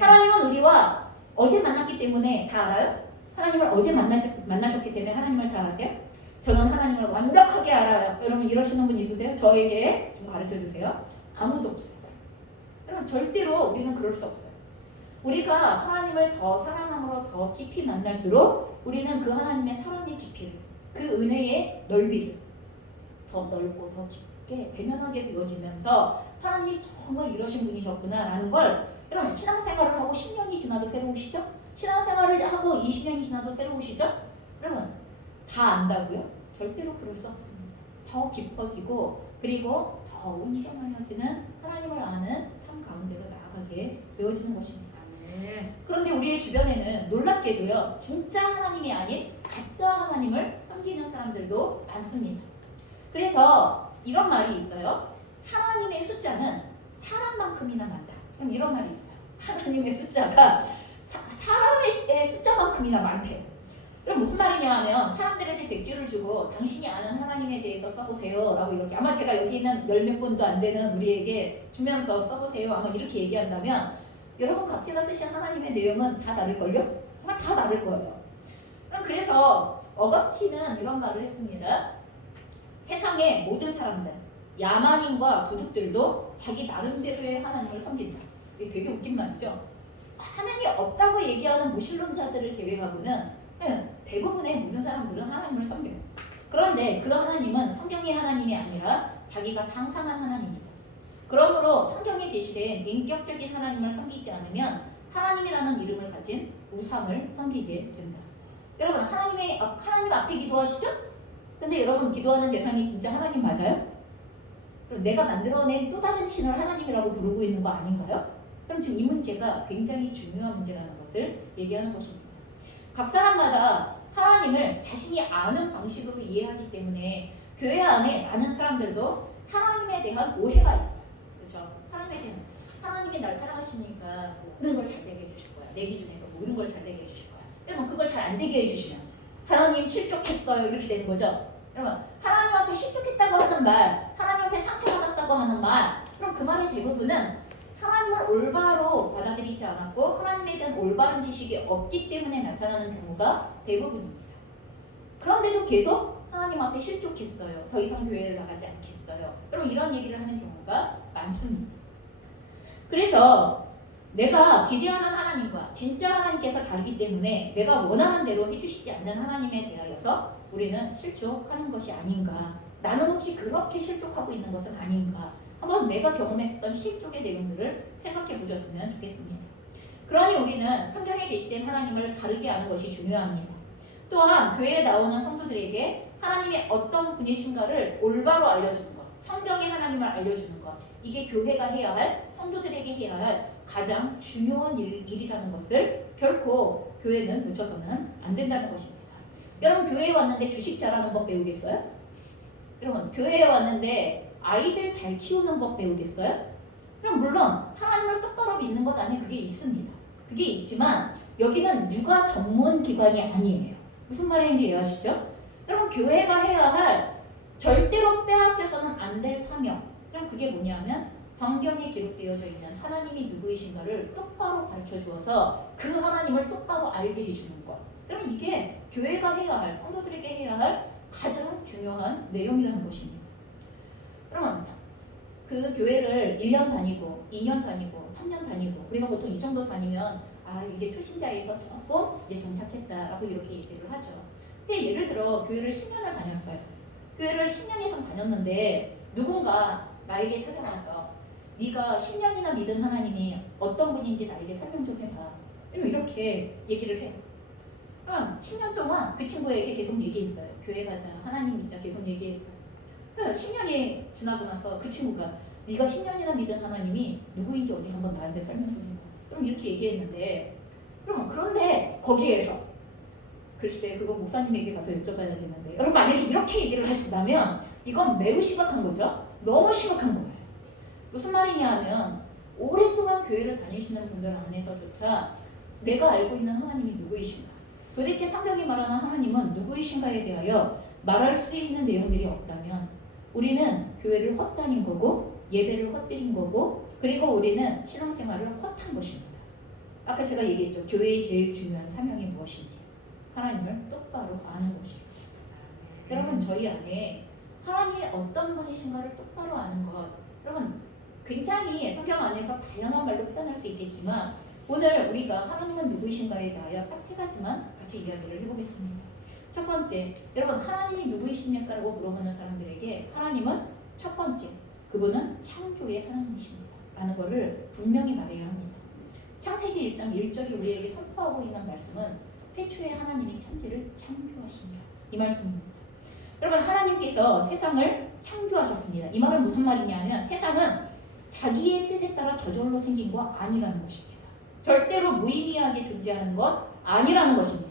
하나님은 우리와 어제 만났기 때문에 다 알아요? 하나님을 어제 만나셨기 때문에 하나님을 다 아세요? 저는 하나님을 완벽하게 알아요. 여러분 이러시는 분 있으세요? 저에게 좀 가르쳐 주세요. 아무도 없어요. 여러분 절대로 우리는 그럴 수 없어요. 우리가 하나님을 더 사랑함으로 더 깊이 만날수록 우리는 그 하나님의 사랑의 깊이를, 그 은혜의 넓이를 더 넓고 더 깊게 대면하게 되어지면서 하나님이 정말 이러신 분이셨구나 라는 걸, 여러분 신앙생활을 하고 10년이 지나도 새로우시죠? 신앙생활을 하고 20년이 지나도 새로우시죠? 여러분 다 안다고요? 절대로 그럴 수 없습니다. 더 깊어지고 그리고 더 온전하여지는 하나님을 아는 삶 가운데로 나아가게 되어지는 것입니다. 그런데 우리의 주변에는 놀랍게도요, 진짜 하나님이 아닌 가짜 하나님을 섬기는 사람들도 많습니다. 그래서 이런 말이 있어요. 하나님의 숫자는 사람만큼이나 많다. 그럼 이런 말이 있어요. 하나님의 숫자가 사람의 숫자만큼이나 많대요. 그럼 무슨 말이냐 하면 사람들에게 100주를 주고 당신이 아는 하나님에 대해서 써보세요 라고 이렇게, 아마 제가 여기 있는 열 몇 분도 안 되는 우리에게 주면서 써보세요 아마 이렇게 얘기한다면 여러분 각자가 쓰신 하나님의 내용은 다 다를걸요? 아마 다 다를 거예요. 그래서 어거스틴은 이런 말을 했습니다. 세상의 모든 사람들, 야만인과 도둑들도 자기 나름대로의 하나님을 섬긴다. 이게 되게 웃긴 말이죠. 하나님이 없다고 얘기하는 무신론자들을 제외하고는 대부분의 모든 사람들은 하나님을 섬겨요. 그런데 그 하나님은 성경의 하나님이 아니라 자기가 상상한 하나님입니다. 그러므로 성경에 계시된 인격적인 하나님을 섬기지 않으면 하나님이라는 이름을 가진 우상을 섬기게 된다. 여러분 하나님 앞에 기도하시죠? 근데 여러분 기도하는 대상이 진짜 하나님 맞아요? 그럼 내가 만들어낸 또 다른 신을 하나님이라고 부르고 있는 거 아닌가요? 그럼 지금 이 문제가 굉장히 중요한 문제라는 것을 얘기하는 것입니다. 각 사람마다 하나님을 자신이 아는 방식으로 이해하기 때문에 교회 안에 많은 사람들도 하나님에 대한 오해가 있어요. 그렇죠? 하나님에 대한, 하나님이 날 사랑하시니까 모든 걸 잘 되게 해주실 거야. 내 기준에서 모든 걸 잘 되게 해주실 거야. 여러분 그걸 잘 안 되게 해주시면 하나님 실족했어요 이렇게 되는 거죠. 여러분 하나님 앞에 실족했다고 하는 말, 하나님 앞에 상처받았다고 하는 말, 그럼 그 말의 대부분은 하나님 하나님을 올바로 받아들이지 않았고 하나님에 대한 올바른 지식이 없기 때문에 나타나는 경우가 대부분입니다. 그런데도 계속 하나님 앞에 실족했어요. 더 이상 교회를 나가지 않겠어요. 여러분 이런 얘기를 하는 경우가 많습니다. 그래서 내가 기대하는 하나님과 진짜 하나님께서 다르기 때문에 내가 원하는 대로 해주시지 않는 하나님에 대하여서 우리는 실족하는 것이 아닌가, 나는 혹시 그렇게 실족하고 있는 것은 아닌가, 한번 내가 경험했었던 실족의 내용들을 생각해 보셨으면 좋겠습니다. 그러니 우리는 성경에 계시된 하나님을 바르게 아는 것이 중요합니다. 또한 교회에 나오는 성도들에게 하나님의 어떤 분이신가를 올바로 알려주는 것, 성경의 하나님을 알려주는 것, 이게 교회가 해야 할, 성도들에게 해야 할 가장 중요한 일이라는 것을 결코 교회는 놓쳐서는 안 된다는 것입니다. 여러분 교회에 왔는데 주식 잘하는 법 배우겠어요? 여러분 교회에 왔는데 아이들 잘 키우는 법 배우겠어요? 그럼 물론 하나님을 똑바로 믿는 것 안에 그게 있습니다. 그게 있지만 여기는 육아 전문 기관이 아니에요. 무슨 말인지 이해하시죠? 여러분 교회가 해야 할 절대로 빼앗겨서는 안 될 사명, 그럼 그게 뭐냐면 성경에 기록되어져 있는 하나님이 누구이신가를 똑바로 가르쳐 주어서 그 하나님을 똑바로 알게 해주는 것. 여러분 이게 교회가 해야 할, 성도들에게 해야 할 가장 중요한 내용이라는 것입니다. 여러분 그 교회를 1년 다니고 2년 다니고 3년 다니고 우리가 보통 이 정도 다니면 아 이게 초신자에서 조금 이제 정착했다라고 이렇게 얘기를 하죠. 근데 예를 들어 교회를 10년을 다녔어요. 교회를 10년 이상 다녔는데 누군가 나에게 찾아와서 네가 10년이나 믿은 하나님이 어떤 분인지 나에게 설명 좀 해봐. 이렇게 얘기를 해요. 그럼 10년 동안 그 친구에게 계속 얘기했어요. 교회 가자, 하나님 믿자 계속 얘기했어요. 10년이 지나고 나서 그 친구가 네가 10년이나 믿은 하나님이 누구인지 어디 한번 나한테 설명 좀 해봐. 그럼 이렇게 얘기했는데 그런데 거기에서 글쎄 그거 목사님에게 가서 여쭤봐야 되는데 여러분 만약에 이렇게 얘기를 하신다면 이건 매우 심각한 거죠. 너무 심각한 거예요. 무슨 말이냐 하면 오랫동안 교회를 다니시는 분들 안에서조차 내가 알고 있는 하나님이 누구이신가, 도대체 성경이 말하는 하나님은 누구이신가에 대하여 말할 수 있는 내용들이 없다면 우리는 교회를 헛다닌 거고 예배를 헛드린 거고 그리고 우리는 신앙생활을 헛한 것입니다. 아까 제가 얘기했죠. 교회의 제일 중요한 사명이 무엇인지 하나님을 똑바로 아는 것입니다. 여러분 저희 안에 하나님이 어떤 분이신가를 똑바로 아는 것, 여러분 굉장히 성경 안에서 다양한 말로 표현할 수 있겠지만 오늘 우리가 하나님은 누구이신가에 대하여 딱 세 가지만 같이 이야기를 해보겠습니다. 첫 번째, 여러분 하나님이 누구이십니까라고 물어보는 사람들에게 하나님은 첫 번째, 그분은 창조의 하나님이십니다 라는 것을 분명히 말해야 합니다. 창세기 1장 1절이 우리에게 선포하고 있는 말씀은 태초에 하나님이 천지를 창조하십니다. 이 말씀입니다. 여러분 하나님께서 세상을 창조하셨습니다. 이 말은 무슨 말이냐면 세상은 자기의 뜻에 따라 저절로 생긴 거 아니라는 것입니다. 절대로 무의미하게 존재하는 것 아니라는 것입니다.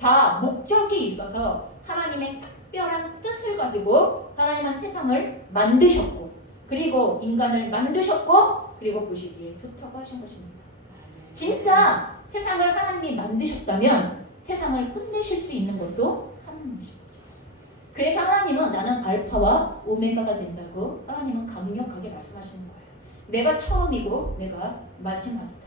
다 목적이 있어서 하나님의 특별한 뜻을 가지고 하나님은 세상을 만드셨고 그리고 인간을 만드셨고 그리고 보시기에 좋다고 하신 것입니다. 진짜 세상을 하나님이 만드셨다면 세상을 끝내실 수 있는 것도 하나님이십니다. 그래서 하나님은 나는 알파와 오메가가 된다고 하나님은 강력하게 말씀하시는 거예요. 내가 처음이고 내가 마지막이다.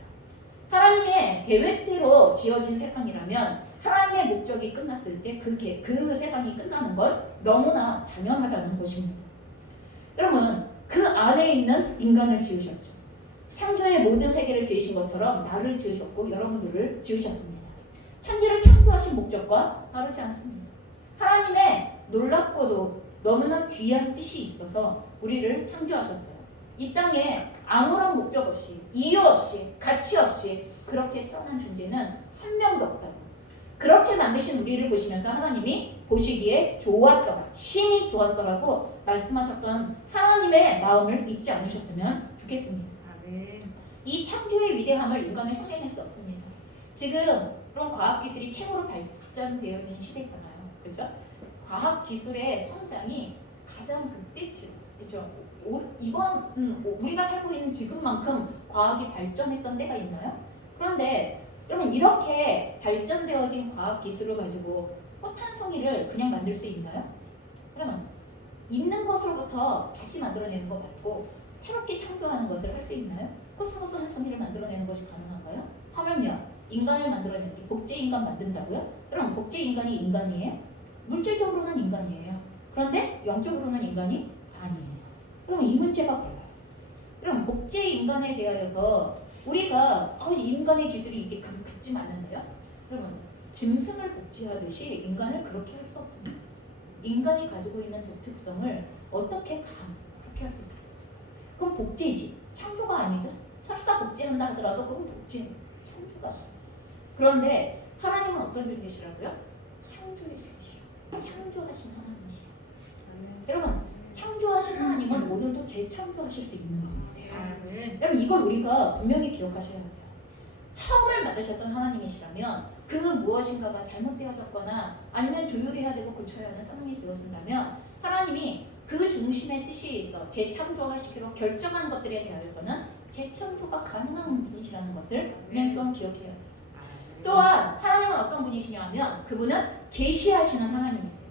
하나님의 계획대로 지어진 세상이라면 하나님의 목적이 끝났을 때 그 세상이 끝나는 건 너무나 당연하다는 것입니다. 여러분 그 안에 있는 인간을 지으셨죠. 창조의 모든 세계를 지으신 것처럼 나를 지으셨고 여러분들을 지으셨습니다. 천지를 창조하신 목적과 다르지 않습니다. 하나님의 놀랍고도 너무나 귀한 뜻이 있어서 우리를 창조하셨어요. 이 땅에 아무런 목적 없이 이유 없이 가치 없이 그렇게 태어난 존재는 한 명도 없다고. 그렇게 만드신 우리를 보시면서 하나님이 보시기에 좋았더라, 심히 좋았더라고 말씀하셨던 하나님의 마음을 잊지 않으셨으면 좋겠습니다. 이 창조의 위대함을 인간은 흉내낼 수 없습니다. 지금 그런 과학기술이 최고로 발전되어진 시대잖아요. 그렇죠? 과학기술의 성장이 가장 극대치, 그렇죠? 이번 우리가 살고 있는 지금만큼 과학이 발전했던 때가 있나요? 그런데 여러분 이렇게 발전되어진 과학기술을 가지고 포탄송이를 그냥 만들 수 있나요? 그러면 있는 것으로부터 다시 만들어내는 거 말고 새롭게 창조하는 것을 할 수 있나요? 코스모스 한송이를 만들어내는 것이 가능한가요? 하물며 인간을 만들어내는 게 복제 인간 만든다고요? 그럼 복제 인간이 인간이에요? 물질적으로는 인간이에요. 그런데 영적으로는 인간이 아니에요. 그럼 이 문제가 걸려요. 그럼 복제 인간에 대하여서 우리가 인간의 기술이 이게 그쯤 않는데요? 여러분 짐승을 복제하듯이 인간을 그렇게 할 수 없습니다. 인간이 가지고 있는 독특성을 어떻게 그렇게 할 수 있겠어요? 그럼 복제지 창조가 아니죠. 설사 복제한다 하더라도 그건 복제 창조가. 그런데 하나님은 어떤 존재시라고요? 창조의 존재시요. 창조하신 하나님이시요. 여러분 창조하신 하나님은 오늘도 재창조하실 수 있는 분이세요. 여러분 이걸 우리가 분명히 기억하셔야 돼요. 처음을 만드셨던 하나님이시라면 그 무엇인가가 잘못되어졌거나 아니면 조율해야 되고 고쳐야 하는 상황이 되어진다면 하나님이 그 중심의 뜻에 있어 재창조하시기로 결정한 것들에 대하여서는 재창조가 가능한 분이시라는 것을 우리는 또한 기억해야 돼요. 또한 하나님은 어떤 분이시냐 하면 그분은 계시하시는 하나님이세요.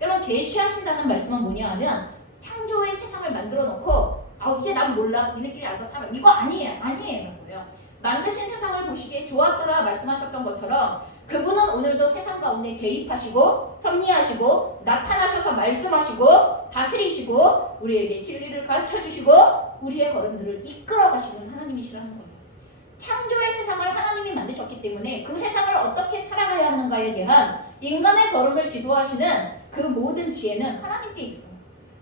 여러분 계시하신다는 말씀은 뭐냐 하면 창조의 세상을 만들어 놓고 이제 난 몰라 니네끼리 알아서 살아 이거 아니에요 라고요. 만드신 세상을 보시기에 좋았더라 말씀하셨던 것처럼 그분은 오늘도 세상 가운데 개입하시고 섭리하시고 나타나셔서 말씀하시고 다스리시고 우리에게 진리를 가르쳐주시고 우리의 걸음들을 이끌어 가시는 하나님이시라는 거예요. 창조의 세상을 하나님이 만드셨기 때문에 그 세상을 어떻게 살아가야 하는가에 대한 인간의 걸음을 지도하시는 그 모든 지혜는 하나님께 있어요.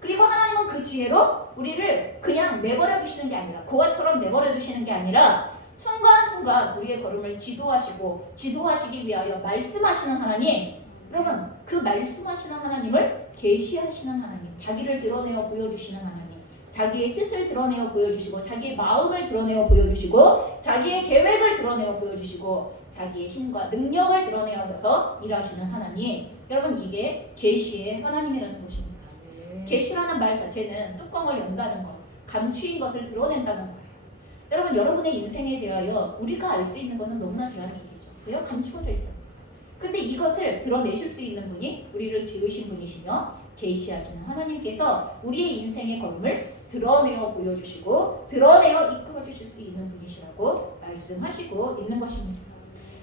그리고 하나님은 그 지혜로 우리를 그냥 내버려 두시는 게 아니라 고아처럼 내버려 두시는 게 아니라 순간순간 우리의 걸음을 지도하시기 위하여 말씀하시는 하나님. 여러분 그 말씀하시는 하나님을 계시하시는 하나님, 자기를 드러내어 보여주시는 하나님, 자기의 뜻을 드러내어 보여주시고 자기의 마음을 드러내어 보여주시고 자기의 계획을 드러내어 보여주시고 자기의 힘과 능력을 드러내어서 일하시는 하나님. 여러분 이게 계시의 하나님이라는 것입니다. 계시라는 말 자체는 뚜껑을 연다는 것, 감추인 것을 드러낸다는 거예요. 여러분 여러분의 인생에 대하여 우리가 알 수 있는 것은 너무나 제한적이죠. 왜요? 감추어져 있어요. 근데 이것을 드러내실 수 있는 분이 우리를 지으신 분이시며 계시하시는 하나님께서 우리의 인생의 걸음을 드러내어 보여주시고 드러내어 이끌어 주실 수 있는 분이시라고 말씀하시고 있는 것입니다.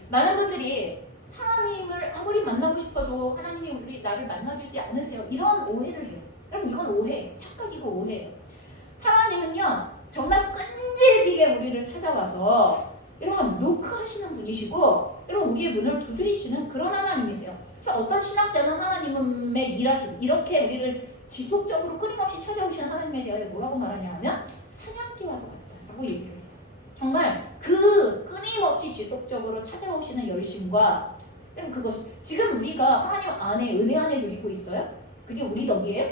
많은 분들이 하나님을 아무리 만나고 싶어도 하나님이 나를 만나주지 않으세요. 이런 오해를 해요. 여러분 이건 오해, 착각이고 오해예요. 하나님은요 정말 끈질기게 우리를 찾아와서 여러분 노크하시는 분이시고 여러분 우리의 문을 두드리시는 그런 하나님이세요. 그래서 어떤 신학자는 하나님의 일하심 이렇게 우리를 지속적으로 끊임없이 찾아오시는 하나님에 대하여 뭐라고 말하냐 하면 사냥개와도 같다라고 얘기를 해요. 정말 그 끊임없이 지속적으로 찾아오시는 열심과 여러분 그것이 지금 우리가 하나님 안에 은혜 안에 누리고 있어요? 그게 우리 덕이에요?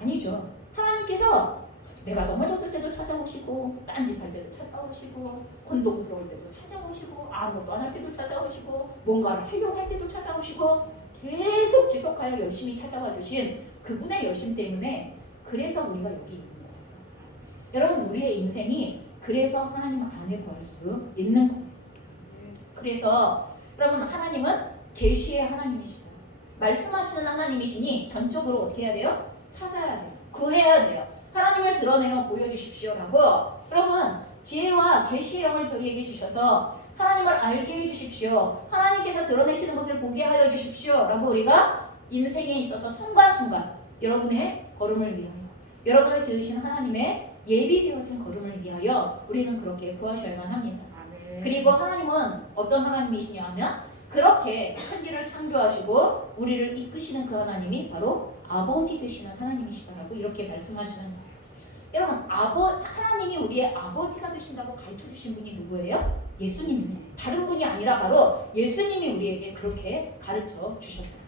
아니죠. 하나님께서 내가 넘어졌을 때도 찾아오시고 딴짓할 때도 찾아오시고 혼동스러울 때도 찾아오시고 아무것도 안 할 때도 찾아오시고 뭔가를 하려고 할 때도 찾아오시고 계속 지속하여 열심히 찾아와 주신 그분의 열심 때문에 그래서 우리가 여기 있는 거예요. 여러분 우리의 인생이 그래서 하나님 안에 거할 수 있는 거예요. 그래서 여러분 하나님은 계시의 하나님이시다. 말씀하시는 하나님이시니 전적으로 어떻게 해야 돼요? 찾아야 돼요. 구해야 돼요. 하나님을 드러내어 보여주십시오라고 여러분 지혜와 계시의 영을 저희에게 주셔서 하나님을 알게 해주십시오. 하나님께서 드러내시는 것을 보게 하여 주십시오라고 우리가 인생에 있어서 순간순간 여러분의 걸음을 위하여 여러분을 지으신 하나님의 예비되어진 걸음을 위하여 우리는 그렇게 구하셔야만 합니다. 그리고 하나님은 어떤 하나님이시냐 하면 그렇게 큰 길을 창조하시고 우리를 이끄시는 그 하나님이 바로 아버지 되시는 하나님이시다라고 이렇게 말씀하시는 거예요. 여러분 하나님이 우리의 아버지가 되신다고 가르쳐주신 분이 누구예요? 예수님이세요. 다른 분이 아니라 바로 예수님이 우리에게 그렇게 가르쳐 주셨어요.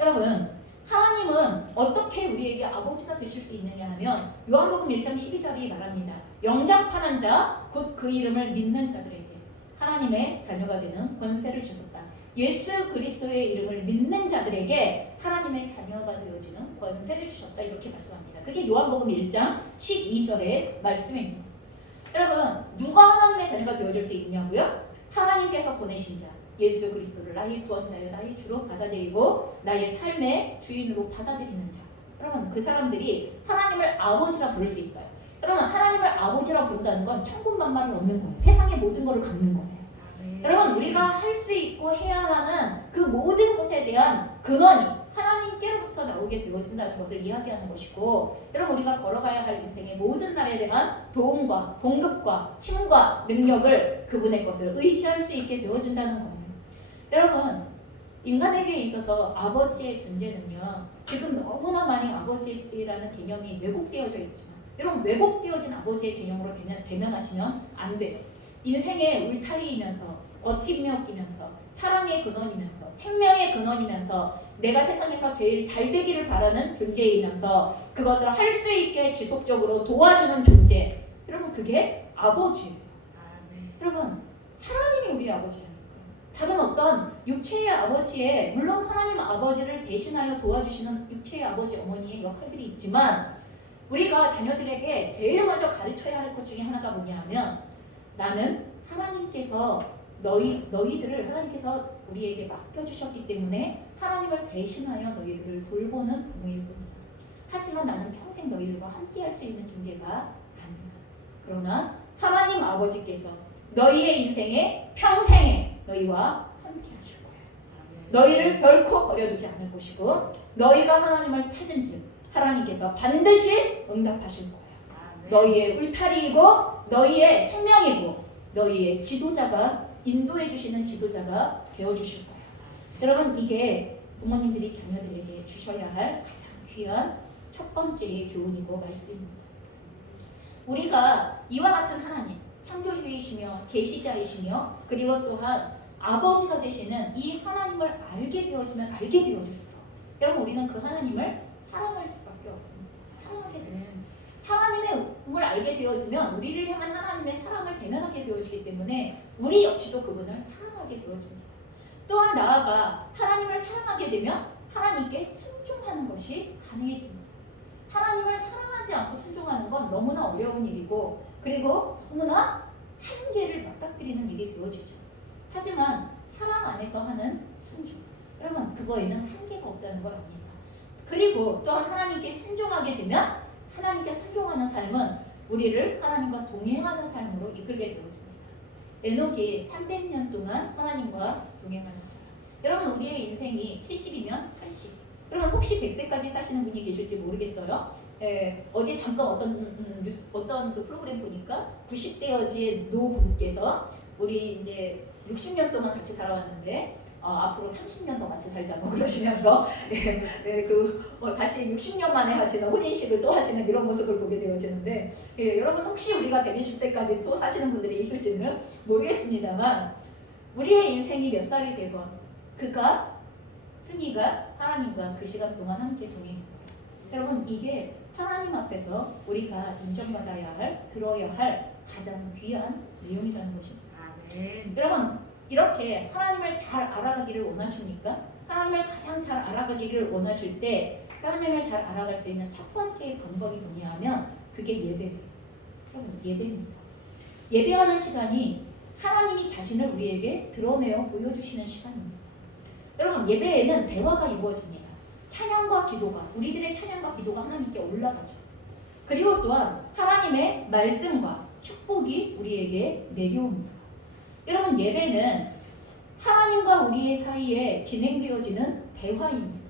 여러분 하나님은 어떻게 우리에게 아버지가 되실 수 있느냐 하면 요한복음 1장 12절이 말합니다. 영접하는 자 곧 그 이름을 믿는 자들에게 하나님의 자녀가 되는 권세를 주셨다. 예수 그리스도의 이름을 믿는 자들에게 하나님의 자녀가 되어지는 권세를 주셨다. 이렇게 말씀합니다. 그게 요한복음 1장 12절의 말씀입니다. 여러분 누가 하나님의 자녀가 되어질 수 있냐고요? 하나님께서 보내신 자 예수 그리스도를 나의 구원자여 나의 주로 받아들이고 나의 삶의 주인으로 받아들이는 자. 여러분 그 사람들이 하나님을 아버지라 부를 수 있어요. 여러분 여러분 하나님을 아버지라고 부른다는 건 천군만마를 얻는 거예요. 세상의 모든 것을 갖는 거예요. 여러분 우리가 할 수 있고 해야 하는 그 모든 것에 대한 근원이 하나님께로부터 나오게 되어진다는 것을 이야기하는 것이고, 여러분 우리가 걸어가야 할 인생의 모든 날에 대한 도움과 봉급과 힘과 능력을 그분의 것을 의지할 수 있게 되어진다는 거예요. 여러분 인간에게 있어서 아버지의 존재는요, 지금 너무나 많이 아버지라는 개념이 왜곡되어져 있지만, 여러분 왜곡되어진 아버지의 개념으로 대면하시면 안 돼요. 인생의 울타리이면서 버티며 끼면서 사랑의 근원이면서 생명의 근원이면서 내가 세상에서 제일 잘 되기를 바라는 존재이면서 그것을 할 수 있게 지속적으로 도와주는 존재, 여러분 그게 아버지예요. 여러분 하나님이 우리 아버지라니까요. 다른 어떤 육체의 아버지의, 물론 하나님 아버지를 대신하여 도와주시는 육체의 아버지 어머니의 역할들이 있지만, 우리가 자녀들에게 제일 먼저 가르쳐야 할 것 중에 하나가 뭐냐면, 나는 하나님께서 너희들을 하나님께서 우리에게 맡겨주셨기 때문에 하나님을 대신하여 너희들을 돌보는 부모일 뿐이다. 하지만 나는 평생 너희들과 함께 할 수 있는 존재가 아니다. 그러나 하나님 아버지께서 너희의 인생에 평생에 너희와 함께 하실 거야. 너희를 결코 버려두지 않을 것이고, 너희가 하나님을 찾은즉 하나님께서 반드시 응답하실 거야. 너희의 울타리이고 너희의 생명이고 너희의 지도자가, 인도해 주시는 지도자가 되어 주실 거예요. 여러분 이게 부모님들이 자녀들에게 주셔야 할 가장 귀한 첫 번째의 교훈이고 말씀입니다. 우리가 이와 같은 하나님, 창조주이시며 계시자이시며 그리고 또한 아버지가 되시는 이 하나님을 알게 되어지면 알게 되어질수록, 여러분 우리는 그 하나님을 사랑할 수밖에 없습니다. 사랑하게 되는, 하나님을 알게 되어지면 우리를 향한 하나님의 사랑을 대면하게 되어지기 때문에 우리 역시도 그분을 사랑하게 되어집니다. 또한 나아가 하나님을 사랑하게 되면 하나님께 순종하는 것이 가능해집니다. 하나님을 사랑하지 않고 순종하는 건 너무나 어려운 일이고, 그리고 너무나 한계를 맞닥뜨리는 일이 되어지죠. 하지만 사랑 안에서 하는 순종, 여러분 그거에는 한계가 없다는 걸 압니다. 그리고 또한 하나님께 순종하게 되면, 하나님께 순종하는 삶은 우리를 하나님과 동행하는 삶으로 이끌게 되었습니다. 에녹이 300년 동안 하나님과 동행하는 거예요. 여러분 우리의 인생이 70이면 80, 그러면 혹시 100세까지 사시는 분이 계실지 모르겠어요. 어제 잠깐 어떤 그 프로그램 보니까 90대여진 노부부께서 우리 이제 60년 동안 같이 살아왔는데 앞으로 30년 더 같이 살자 뭐 그러시면서 다시 60년 만에 하시는 혼인식을 또 하시는 이런 모습을 보게 되어지는데, 여러분 혹시 우리가 120세까지 또 사시는 분들이 있을지는 모르겠습니다만, 우리의 인생이 몇 살이 되건 승희가 하나님과 그 시간 동안 함께 동행했어요. 여러분 이게 하나님 앞에서 우리가 인정받아야 할, 들어야 할 가장 귀한 내용이라는 것입니다. 여러분 이렇게 하나님을 잘 알아가기를 원하십니까? 하나님을 가장 잘 알아가기를 원하실 때 하나님을 잘 알아갈 수 있는 첫 번째 방법이 뭐냐 하면 그게 예배예요. 여러분 예배입니다. 예배하는 시간이 하나님이 자신을 우리에게 드러내어 보여주시는 시간입니다. 여러분 예배에는 대화가 이루어집니다. 찬양과 기도가, 우리들의 찬양과 기도가 하나님께 올라가죠. 그리고 또한 하나님의 말씀과 축복이 우리에게 내려옵니다. 여러분 예배는 하나님과 우리의 사이에 진행되어지는 대화입니다.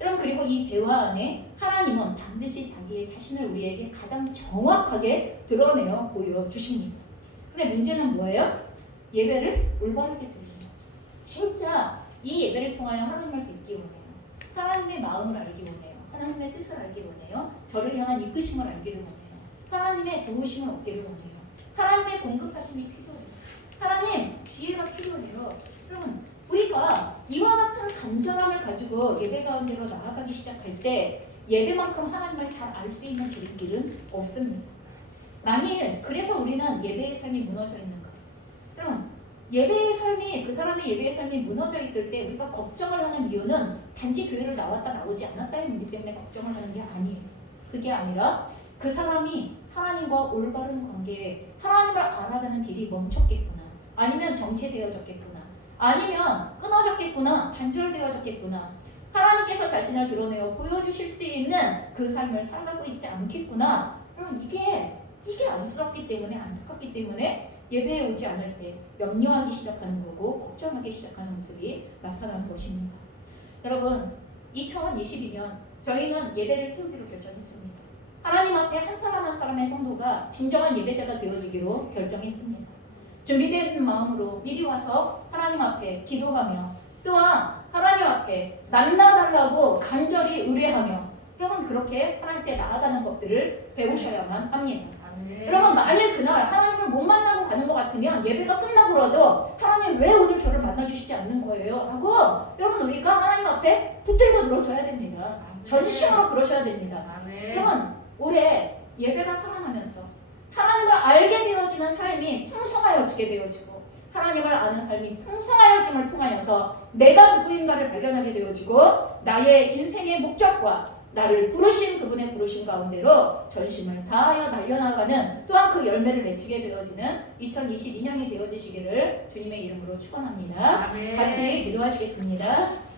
여러분 그리고 이 대화 안에 하나님은 반드시 자기의 자신을 우리에게 가장 정확하게 드러내어 보여주십니다. 근데 문제는 뭐예요? 예배를 올바르게 드리는 거죠. 진짜 이 예배를 통하여 하나님을 뵙기 원해요. 하나님의 마음을 알기 원해요. 하나님의 뜻을 알기 원해요. 저를 향한 이끄심을 알기를 원해요. 하나님의 도우심을 얻기를 원해요. 하나님의 공급하심이 필요해요. 하나님 지혜가 필요해요. 여러분 우리가 이와 같은 간절함을 가지고 예배 가운데로 나아가기 시작할 때 예배만큼 하나님을 잘 알 수 있는 지름길은 없습니다. 만일 그래서 우리는 예배의 삶이 무너져 있는가? 여러분 예배의 삶이, 그 사람의 예배의 삶이 무너져 있을 때 우리가 걱정을 하는 이유는 단지 교회를 나왔다 나오지 않았다는 문제 때문에 걱정을 하는 게 아니에요. 그게 아니라 그 사람이 하나님과 올바른 관계에 하나님을 알아가는 길이 멈췄겠구나, 아니면 정체되어졌겠구나, 아니면 끊어졌겠구나, 단절되어졌겠구나, 하나님께서 자신을 드러내어 보여주실 수 있는 그 삶을 살아가고 있지 않겠구나. 그럼 이게 이게 안쓰럽기 때문에 안타깝기 때문에 예배에 오지 않을 때 염려하기 시작하는 거고 걱정하기 시작하는 모습이 나타나는 것입니다. 여러분 2022년 저희는 예배를 세우기로 결정했습니다. 하나님 앞에 한 사람 한 사람의 성도가 진정한 예배자가 되어지기로 결정했습니다. 준비된 마음으로 미리 와서 하나님 앞에 기도하며 또한 하나님 앞에 만나달라고 간절히 의뢰하며 여러분 그렇게 하나님께 나아가는 것들을 배우셔야만 합니다. 여러분 만일 그날 하나님을 못 만나고 가는 것 같으면 예배가 끝나고라도 하나님 왜 오늘 저를 만나주시지 않는 거예요? 라고 여러분 우리가 하나님 앞에 붙들고 늘어져야 됩니다. 전심으로 그러셔야 됩니다. 여러분 올해 예배가 살아나면서 하나님을 알게 되어지는 삶이 풍성하여지게 되어지고 하나님을 아는 삶이 풍성하여짐을 통하여서 내가 누구인가를 발견하게 되어지고 나의 인생의 목적과 나를 부르신 그분의 부르심 가운데로 전심을 다하여 날려나가는 또한 그 열매를 맺히게 되어지는 2022년이 되어지시기를 주님의 이름으로 축원합니다. 같이 기도하시겠습니다.